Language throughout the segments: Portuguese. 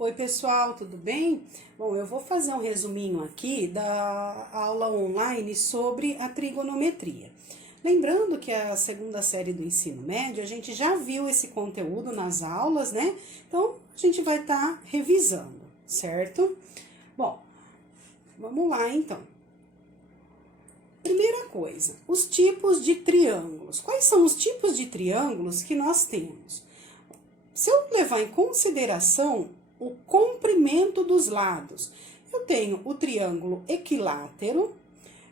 Oi pessoal, tudo bem? Bom, eu vou fazer um resuminho aqui da aula online sobre a trigonometria. Lembrando que a segunda série do ensino médio, a gente já viu esse conteúdo nas aulas, né? Então, a gente vai estar revisando, certo? Bom, vamos lá então. Primeira coisa, os tipos de triângulos. Quais são os tipos de triângulos que nós temos? Se eu levar em consideração o comprimento dos lados, eu tenho o triângulo equilátero.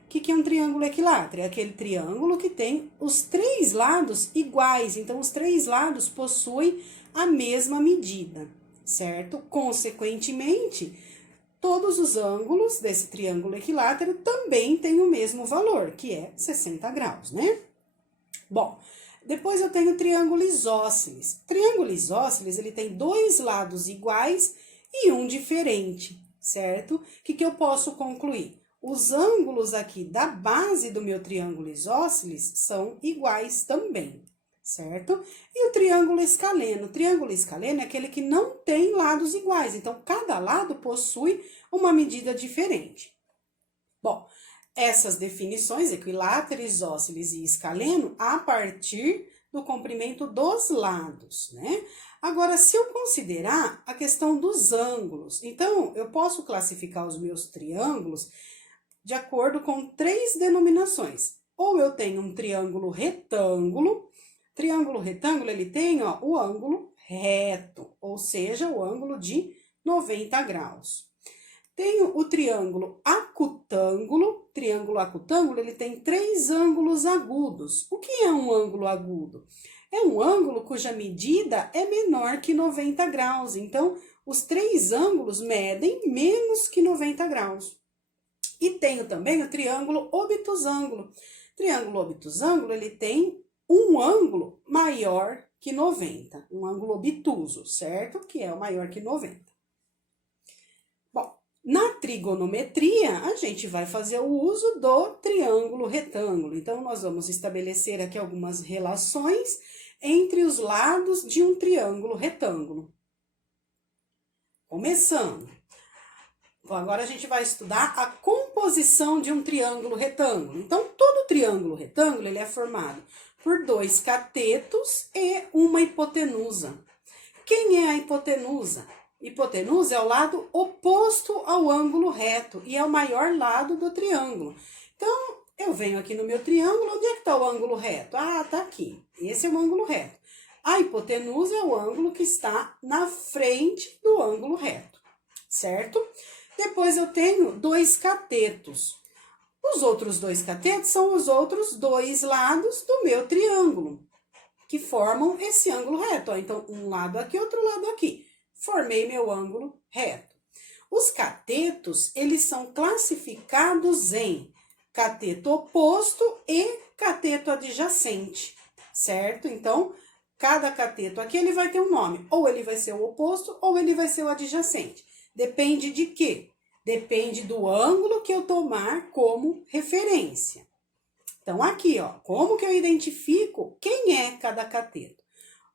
O que é um triângulo equilátero? É aquele triângulo que tem os três lados iguais, então os três lados possuem a mesma medida, certo? Consequentemente, todos os ângulos desse triângulo equilátero também têm o mesmo valor, que é 60 graus, né? Bom, depois eu tenho o triângulo isósceles. O triângulo isósceles, ele tem dois lados iguais e um diferente, certo? O que eu posso concluir? Os ângulos aqui da base do meu triângulo isósceles são iguais também, certo? E o triângulo escaleno? O triângulo escaleno é aquele que não tem lados iguais, então cada lado possui uma medida diferente. Bom, essas definições, equilátero, isósceles e escaleno, a partir do comprimento dos lados, né? Agora, se eu considerar a questão dos ângulos, então, eu posso classificar os meus triângulos de acordo com três denominações. Ou eu tenho um triângulo retângulo, ele tem, ó, o ângulo reto, ou seja, o ângulo de 90 graus. Tenho o triângulo acutângulo. Triângulo acutângulo, ele tem três ângulos agudos. O que é um ângulo agudo? É um ângulo cuja medida é menor que 90 graus. Então, os três ângulos medem menos que 90 graus. E tenho também o triângulo obtusângulo. Triângulo obtusângulo, ele tem um ângulo maior que 90. Um ângulo obtuso, certo? Que é o maior que 90. Na trigonometria, a gente vai fazer o uso do triângulo retângulo. Então, nós vamos estabelecer aqui algumas relações entre os lados de um triângulo retângulo. Começando. Bom, agora a gente vai estudar a composição de um triângulo retângulo. Então, todo triângulo retângulo, ele é formado por dois catetos e uma hipotenusa. Quem é a hipotenusa? Hipotenusa é o lado oposto ao ângulo reto e é o maior lado do triângulo. Então, eu venho aqui no meu triângulo, onde é que está o ângulo reto? Ah, tá aqui. Esse é o ângulo reto. A hipotenusa é o ângulo que está na frente do ângulo reto, certo? Depois eu tenho dois catetos. Os outros dois catetos são os outros dois lados do meu triângulo, que formam esse ângulo reto. Ó, então, um lado aqui, outro lado aqui. Formei meu ângulo reto. Os catetos, eles são classificados em cateto oposto e cateto adjacente, certo? Então, cada cateto aqui, ele vai ter um nome. Ou ele vai ser o oposto, ou ele vai ser o adjacente. Depende de quê? Depende do ângulo que eu tomar como referência. Então, aqui, ó, como que eu identifico quem é cada cateto?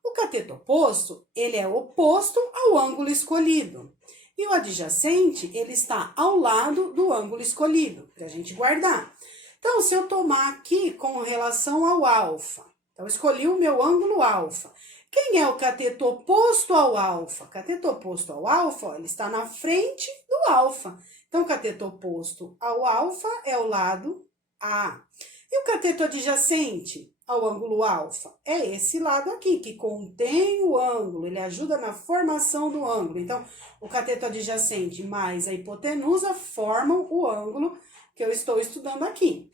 O cateto oposto, ele é oposto ao ângulo escolhido. E o adjacente, ele está ao lado do ângulo escolhido, para a gente guardar. Então, se eu tomar aqui com relação ao alfa, então, escolhi o meu ângulo alfa. Quem é o cateto oposto ao alfa? Cateto oposto ao alfa, ó, ele está na frente do alfa. Então, o cateto oposto ao alfa é o lado A. E o cateto adjacente ao ângulo alfa é esse lado aqui, que contém o ângulo, ele ajuda na formação do ângulo. Então, o cateto adjacente mais a hipotenusa formam o ângulo que eu estou estudando aqui,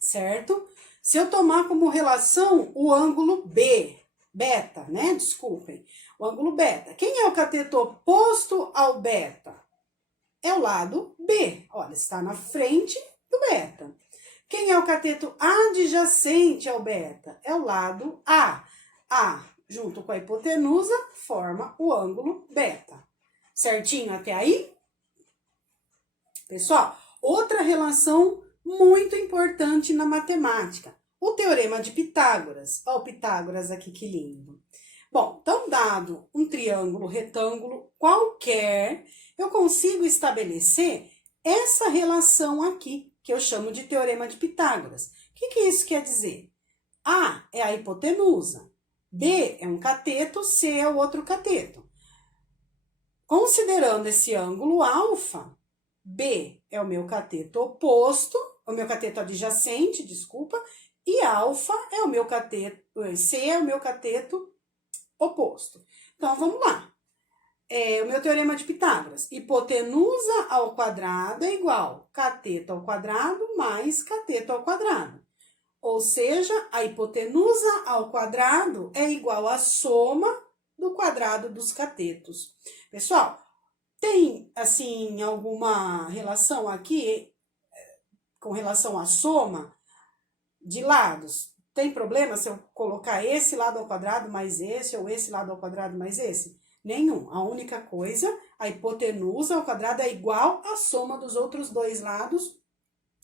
certo? Se eu tomar como relação o ângulo beta, né? Desculpem, o ângulo beta. Quem é o cateto oposto ao beta? É o lado B, olha, está na frente do beta. Quem é o cateto adjacente ao beta? É o lado A. A, junto com a hipotenusa, forma o ângulo beta. Certinho até aí? Pessoal, outra relação muito importante na matemática. O teorema de Pitágoras. Olha o Pitágoras aqui, que lindo. Bom, então, dado um triângulo retângulo qualquer, eu consigo estabelecer essa relação aqui, que eu chamo de Teorema de Pitágoras. O que isso quer dizer? A é a hipotenusa, B é um cateto, C é o outro cateto. Considerando esse ângulo alfa, B é o meu cateto oposto, o meu cateto adjacente, desculpa, e alfa é o meu cateto, C é o meu cateto oposto. Então, vamos lá. O meu teorema de Pitágoras. Hipotenusa ao quadrado é igual cateto ao quadrado mais cateto ao quadrado. Ou seja, a hipotenusa ao quadrado é igual à soma do quadrado dos catetos. Pessoal, tem, assim, alguma relação aqui com relação à soma de lados? Tem problema se eu colocar esse lado ao quadrado mais esse, ou esse lado ao quadrado mais esse? Nenhum. A única coisa, a hipotenusa ao quadrado é igual à soma dos outros dois lados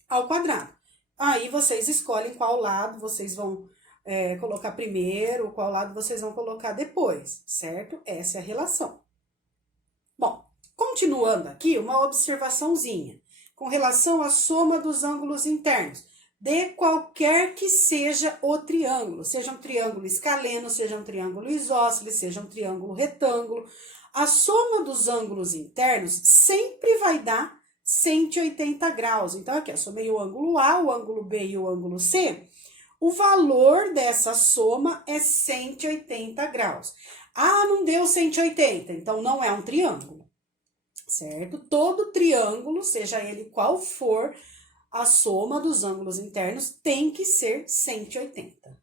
ao quadrado. Aí vocês escolhem qual lado vocês vão colocar primeiro, qual lado vocês vão colocar depois, certo? Essa é a relação. Bom, continuando aqui, uma observaçãozinha com relação à soma dos ângulos internos de qualquer que seja o triângulo, seja um triângulo escaleno, seja um triângulo isósceles, seja um triângulo retângulo, a soma dos ângulos internos sempre vai dar 180 graus. Então, aqui, eu somei o ângulo A, o ângulo B e o ângulo C. O valor dessa soma é 180 graus. Ah, não deu 180, então não é um triângulo, certo? Todo triângulo, seja ele qual for, a soma dos ângulos internos tem que ser 180.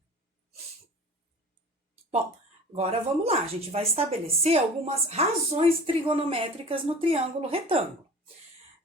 Bom, agora vamos lá, a gente vai estabelecer algumas razões trigonométricas no triângulo retângulo.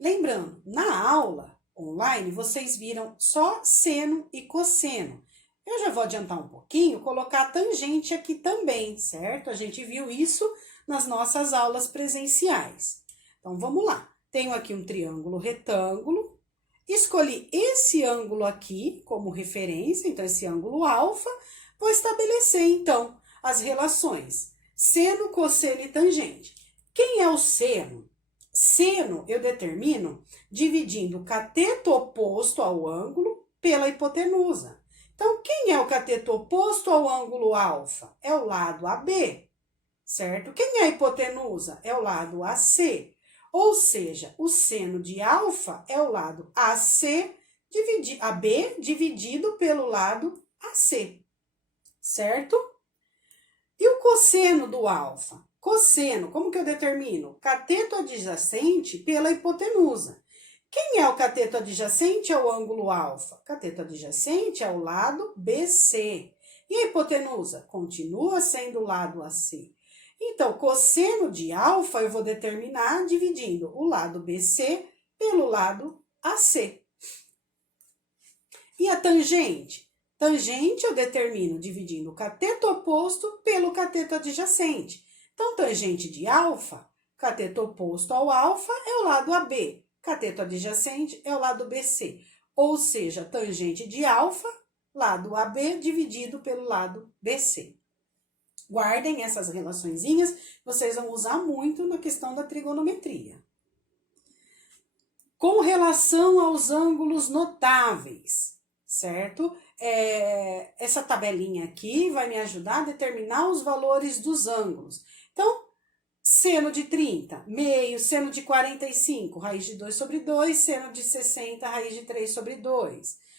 Lembrando, na aula online, vocês viram só seno e cosseno. Eu já vou adiantar um pouquinho, colocar a tangente aqui também, certo? A gente viu isso nas nossas aulas presenciais. Então, vamos lá. Tenho aqui um triângulo retângulo. Escolhi esse ângulo aqui como referência, então esse ângulo alfa. Vou estabelecer, então, as relações seno, cosseno e tangente. Quem é o seno? Seno eu determino dividindo o cateto oposto ao ângulo pela hipotenusa. Então, quem é o cateto oposto ao ângulo alfa? É o lado AB, certo? Quem é a hipotenusa? É o lado AC. Ou seja, o seno de alfa é o lado AC, AB dividido pelo lado AC, certo? E o cosseno do alfa? Cosseno, como que eu determino? Cateto adjacente pela hipotenusa. Quem é o cateto adjacente ao ângulo alfa? Cateto adjacente é o lado BC. E a hipotenusa? Continua sendo o lado AC. Então, cosseno de alfa eu vou determinar dividindo o lado BC pelo lado AC. E a tangente? Tangente eu determino dividindo o cateto oposto pelo cateto adjacente. Então, tangente de alfa, cateto oposto ao alfa é o lado AB. Cateto adjacente é o lado BC. Ou seja, tangente de alfa, lado AB dividido pelo lado BC. Guardem essas relaçõezinhas, vocês vão usar muito na questão da trigonometria. Com relação aos ângulos notáveis, certo? Essa tabelinha aqui vai me ajudar a determinar os valores dos ângulos. Então, seno de 30, meio, seno de 45, raiz de 2 sobre 2, seno de 60, raiz de 3 sobre 2.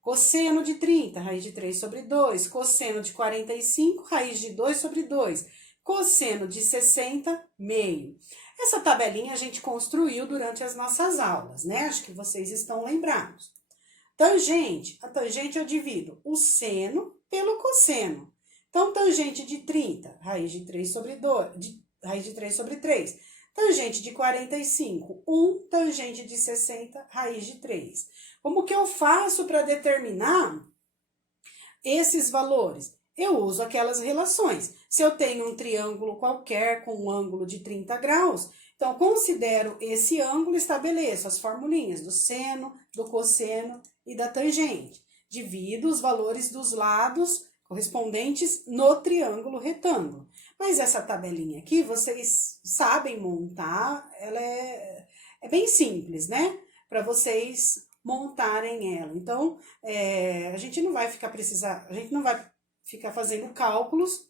Cosseno de 30, raiz de 3 sobre 2. Cosseno de 45, raiz de 2 sobre 2. Cosseno de 60, meio. Essa tabelinha a gente construiu durante as nossas aulas, né? Acho que vocês estão lembrados. Tangente, a tangente eu divido o seno pelo cosseno. Então, tangente de 30, raiz de 3 sobre 2, raiz de 3 sobre 3. Tangente de 45, 1. Tangente de 60, raiz de 3. Como que eu faço para determinar esses valores? Eu uso aquelas relações. Se eu tenho um triângulo qualquer com um ângulo de 30 graus, então considero esse ângulo e estabeleço as formulinhas do seno, do cosseno e da tangente. Divido os valores dos lados correspondentes no triângulo retângulo. Mas essa tabelinha aqui, vocês sabem montar, ela é bem simples, né? Para vocês montarem ela. Então, a gente não vai ficar fazendo cálculos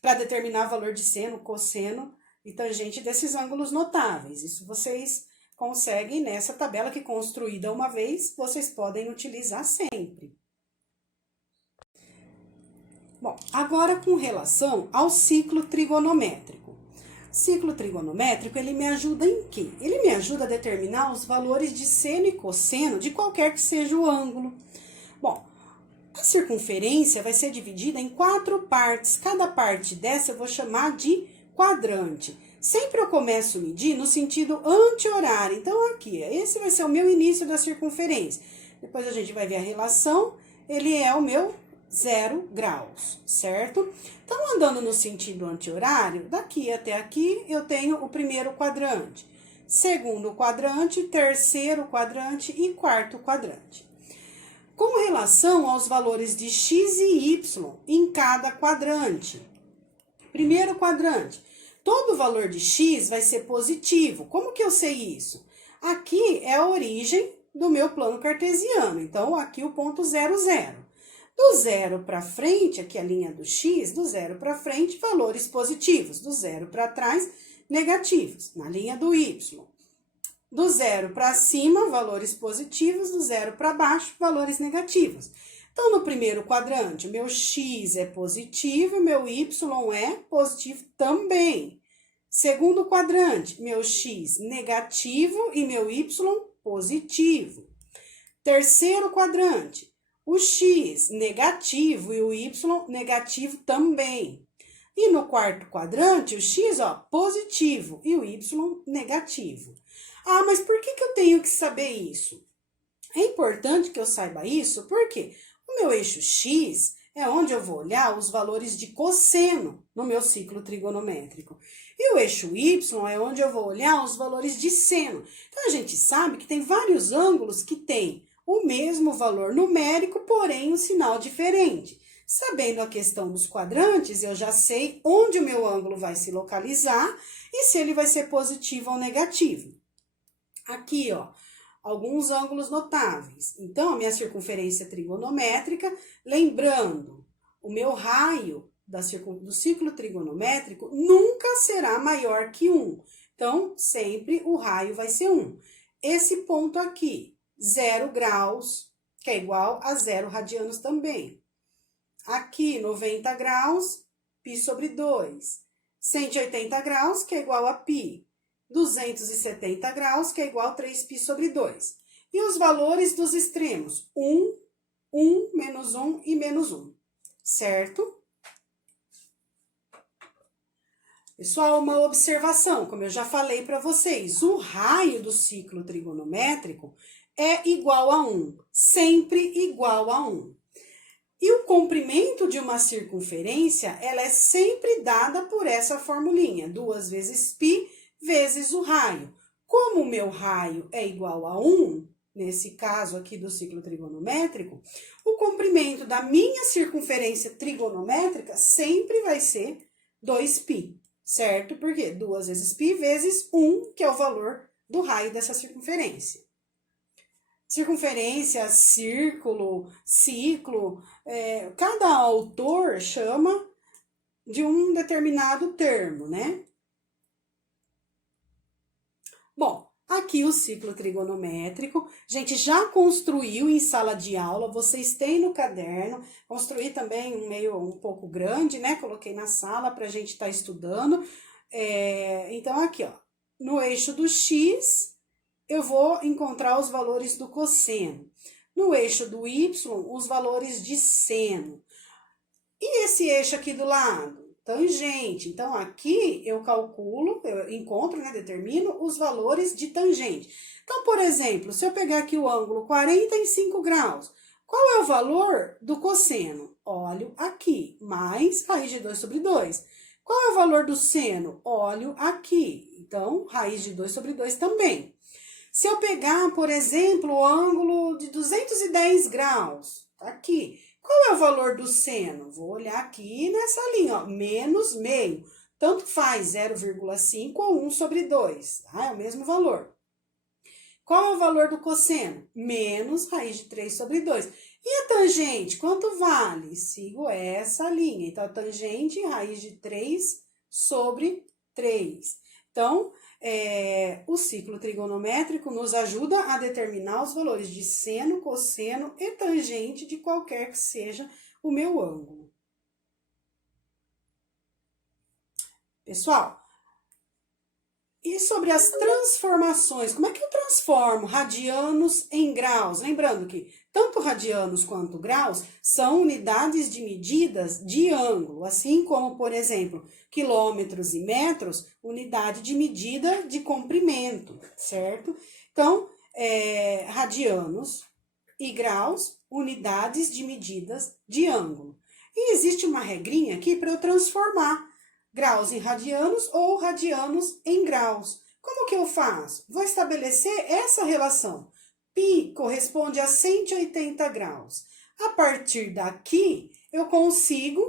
para determinar o valor de seno, cosseno e tangente desses ângulos notáveis. Isso vocês conseguem nessa tabela que, construída uma vez, vocês podem utilizar sempre. Bom, agora com relação ao ciclo trigonométrico. Ciclo trigonométrico, ele me ajuda em quê? Ele me ajuda a determinar os valores de seno e cosseno de qualquer que seja o ângulo. Bom, a circunferência vai ser dividida em 4 partes. Cada parte dessa eu vou chamar de quadrante. Sempre eu começo a medir no sentido anti-horário. Então, aqui, esse vai ser o meu início da circunferência. Depois a gente vai ver a relação, ele é o meu 0 graus, certo? Então, andando no sentido anti-horário, daqui até aqui eu tenho o primeiro quadrante, segundo quadrante, terceiro quadrante e quarto quadrante. Com relação aos valores de x e y em cada quadrante. Primeiro quadrante, todo valor de x vai ser positivo. Como que eu sei isso? Aqui é a origem do meu plano cartesiano, então aqui o ponto 0, 0. Do 0 para frente, aqui a linha do x, do 0 para frente, valores positivos. Do 0 para trás, negativos, na linha do y. Do 0 para cima, valores positivos. Do 0 para baixo, valores negativos. Então, no primeiro quadrante, o meu x é positivo e meu y é positivo também. Segundo quadrante, meu x negativo e meu y positivo. Terceiro quadrante, o x negativo e o y negativo também. E no quarto quadrante, o x, positivo e o y negativo. Ah, mas por que eu tenho que saber isso? É importante que eu saiba isso porque o meu eixo x é onde eu vou olhar os valores de cosseno no meu ciclo trigonométrico. E o eixo y é onde eu vou olhar os valores de seno. Então, a gente sabe que tem vários ângulos que têm o mesmo valor numérico, porém um sinal diferente. Sabendo a questão dos quadrantes, eu já sei onde o meu ângulo vai se localizar e se ele vai ser positivo ou negativo. Aqui, alguns ângulos notáveis. Então, a minha circunferência trigonométrica, lembrando, o meu raio do ciclo trigonométrico nunca será maior que 1. Então, sempre o raio vai ser 1. Esse ponto aqui, 0 graus, que é igual a 0 radianos também. Aqui, 90 graus, π sobre 2. 180 graus, que é igual a π. 270 graus, que é igual a 3π sobre 2. E os valores dos extremos, 1, 1, menos 1 e menos 1, certo? Pessoal, uma observação, como eu já falei para vocês, o raio do ciclo trigonométrico é igual a 1, sempre igual a 1. E o comprimento de uma circunferência, ela é sempre dada por essa formulinha, 2 vezes π vezes o raio. Como o meu raio é igual a 1, nesse caso aqui do ciclo trigonométrico, o comprimento da minha circunferência trigonométrica sempre vai ser 2π, certo? Porque 2 vezes π vezes 1, que é o valor do raio dessa circunferência. Circunferência, círculo, ciclo, cada autor chama de um determinado termo, né? Bom, aqui o ciclo trigonométrico, a gente já construiu em sala de aula, vocês têm no caderno, construí também um pouco grande, né? Coloquei na sala para a gente estar estudando. Então, aqui, no eixo do x, eu vou encontrar os valores do cosseno. No eixo do y, os valores de seno. E esse eixo aqui do lado? Tangente. Então, aqui eu calculo, eu encontro, né, determino os valores de tangente. Então, por exemplo, se eu pegar aqui o ângulo 45 graus, qual é o valor do cosseno? Olho aqui, mais raiz de 2 sobre 2. Qual é o valor do seno? Olho aqui. Então, raiz de 2 sobre 2 também. Se eu pegar, por exemplo, o ângulo de 210 graus, aqui, Qual é o valor do seno? Vou olhar aqui nessa linha, ó, menos meio. Tanto faz 0,5 ou 1 sobre 2, tá? É o mesmo valor. Qual é o valor do cosseno? Menos raiz de 3 sobre 2. E a tangente, quanto vale? Sigo essa linha. Então, a tangente, raiz de 3 sobre 3. Então, o ciclo trigonométrico nos ajuda a determinar os valores de seno, cosseno e tangente de qualquer que seja o meu ângulo. Pessoal, e sobre as transformações, como é que eu transformo radianos em graus? Lembrando que tanto radianos quanto graus são unidades de medidas de ângulo, assim como, por exemplo, quilômetros e metros, unidade de medida de comprimento, certo? Então, radianos e graus, unidades de medidas de ângulo. E existe uma regrinha aqui para eu transformar graus em radianos ou radianos em graus. Como que eu faço? Vou estabelecer essa relação. Π corresponde a 180 graus. A partir daqui, eu consigo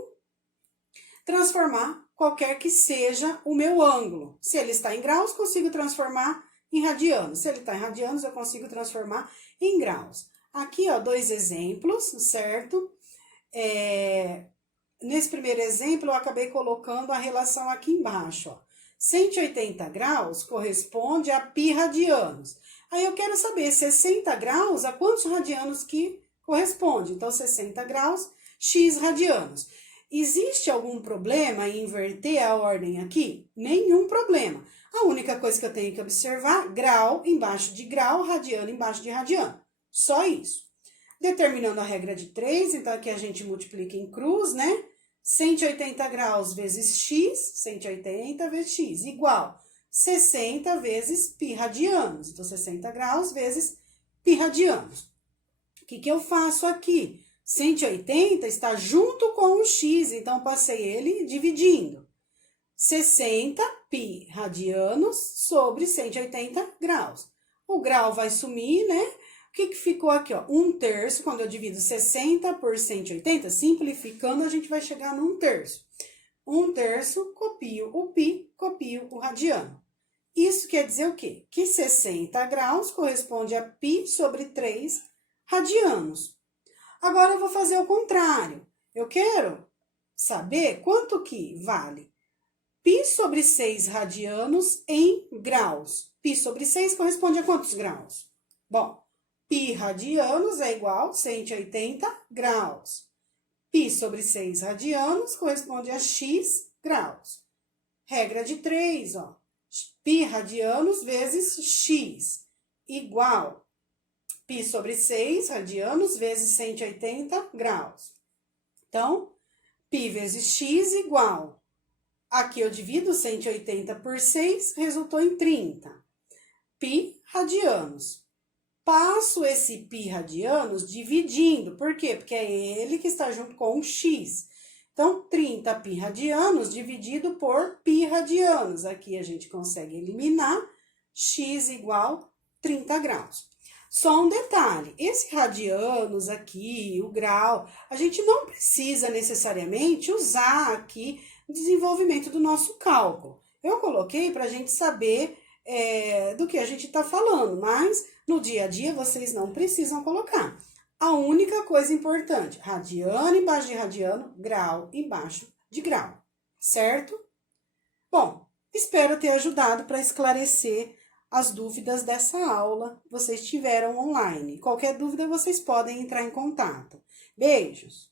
transformar qualquer que seja o meu ângulo. Se ele está em graus, consigo transformar em radianos. Se ele está em radianos, eu consigo transformar em graus. Aqui, ó, 2 exemplos, certo? Nesse primeiro exemplo, eu acabei colocando a relação aqui embaixo, ó. 180 graus corresponde a π radianos. Aí eu quero saber 60 graus a quantos radianos que corresponde. Então, 60 graus, x radianos. Existe algum problema em inverter a ordem aqui? Nenhum problema. A única coisa que eu tenho que observar, grau embaixo de grau, radiano embaixo de radiano. Só isso. Determinando a regra de 3, então aqui a gente multiplica em cruz, né? 180 graus vezes x, 180 vezes x, igual 60 vezes π radianos. Então, 60 graus vezes π radianos. O que eu faço aqui? 180 está junto com o x, então passei ele dividindo. 60 π radianos sobre 180 graus. O grau vai sumir, né? O que ficou aqui, ó? 1/3, quando eu divido 60 por 180, simplificando, a gente vai chegar no 1/3. 1/3, copio o π, copio o radiano. Isso quer dizer o quê? Que 60 graus corresponde a π sobre 3 radianos. Agora, eu vou fazer o contrário. Eu quero saber quanto que vale π sobre 6 radianos em graus. Π sobre 6 corresponde a quantos graus? Bom, π radianos é igual a 180 graus. π sobre 6 radianos corresponde a x graus. Regra de 3, ó. π radianos vezes x igual π sobre 6 radianos vezes 180 graus. Então, π vezes x igual. Aqui eu divido 180 por 6, resultou em 30. π radianos. Passo esse π radianos dividindo. Por quê? Porque é ele que está junto com o x. Então, 30 π radianos dividido por π radianos. Aqui a gente consegue eliminar x igual 30 graus. Só um detalhe, esse radianos aqui, o grau, a gente não precisa necessariamente usar aqui no desenvolvimento do nosso cálculo. Eu coloquei para a gente saber do que a gente está falando, mas no dia a dia vocês não precisam colocar. A única coisa importante, radiano embaixo de radiano, grau embaixo de grau, certo? Bom, espero ter ajudado para esclarecer as dúvidas dessa aula que vocês tiveram online. Qualquer dúvida, vocês podem entrar em contato. Beijos!